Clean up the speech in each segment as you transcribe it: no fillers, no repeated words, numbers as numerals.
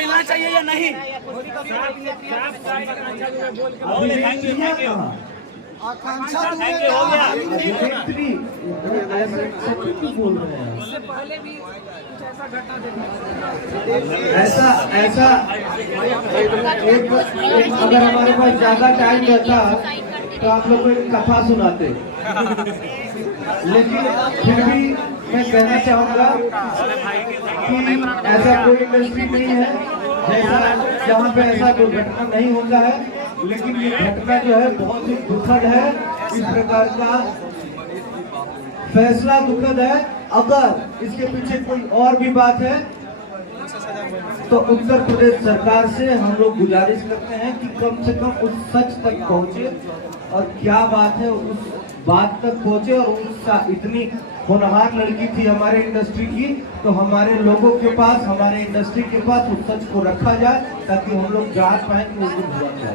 मिलना चाहिए या नहीं? आकांक्षा ऐसा अगर हमारे पास ज्यादा टाइम रहता तो आप लोग को एक कथा सुनाते, लेकिन फिर भी मैं कहना चाहूँगा कि ऐसा कोई इंडस्ट्री नहीं है जहाँ पे ऐसा दुर्घटना नहीं होता है, लेकिन ये घटना जो है बहुत ही दुखद है। इस प्रकार का फैसला दुखद है। अगर इसके पीछे कोई और भी बात है तो उत्तर प्रदेश सरकार से हम लोग गुजारिश करते हैं कि कम से कम उस सच तक पहुंचे और क्या बात है उस बात तक पहुंचे, और उस इतनी होनहार लड़की थी हमारे इंडस्ट्री की, तो हमारे लोगों के पास, हमारे इंडस्ट्री के पास उस सच को रखा जाए ताकि हम लोग जान पाए कि उस दिन हुआ क्या।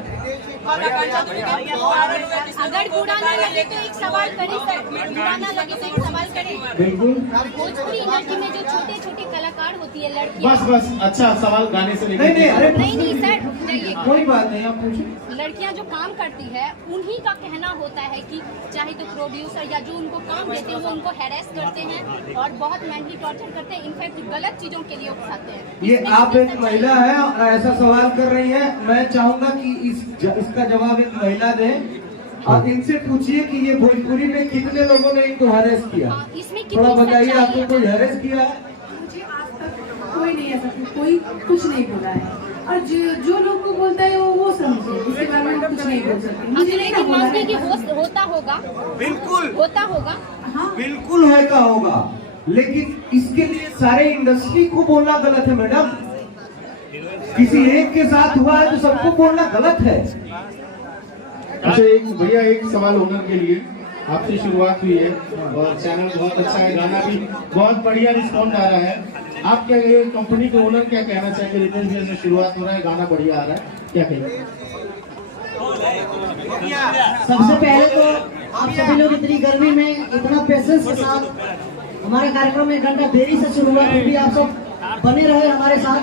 अगर बुरा ना लगे तो एक सवाल करें सर, बुरा ना लगे तो एक सवाल करें। बिल्कुल। भोजपुरी इंडस्ट्री में जो छोटे छोटे कलाकार होती है लड़कियां, बस अच्छा सवाल गाने से नहीं सर जाइए, कोई बात नहीं, आप पूछिए। लड़कियां जो काम करती है उन्हीं का कहना होता है कि चाहे तो प्रोड्यूसर या जो उनको काम देते हैं वो उनको हैरेस करते हैं और बहुत मेंटली टॉर्चर करते हैं, इनफैक्ट गलत चीजों के लिए उकसाते हैं। ये आप एक महिला है और ऐसा सवाल कर रही है, मैं चाहूंगा कि इसका जवाब एक महिला दे और इनसे पूछिए कि ये भोजपुरी में कितने लोगों ने इनको हैरेस किया। इसमें थोड़ा बताइए, आपको कोई हैरेस किया है? मुझे आज तक कोई नहीं ऐसा कोई कुछ नहीं बोला है, और जो लोग को बोलता है वो समझे, इसके बारे में कुछ नहीं बोल सकते। मुझे नहीं मानती कि होता होगा, बिल्कुल होता होगा, हाँ बिल्कुल है का होगा, लेकिन इसके लिए सारे इंडस्ट्री को बोलना गलत है मैडम। किसी एक के साथ हुआ है तो सबको बोलना गलत है। अच्छा एक भैया, एक सवाल ओनर के लिए, आपसे शुरुआत हुई है और चैनल बहुत अच्छा है, गाना भी बहुत बढ़िया रिस्पॉन्ड आ रहा है। आप क्या ये कंपनी के ओनर क्या कहना चाहेंगे? रितेश भैया से शुरुआत हो रहा है, गाना बढ़िया आ रहा है, क्या कहेंगे? सबसे पहले तो आप सभी लोग इतनी गर्मी में इतना पेशेंस के साथ हमारे कार्यक्रम में 1 घंटा देरी से शुरू हुआ, फिर भी आप सब बने रहे हमारे साथ।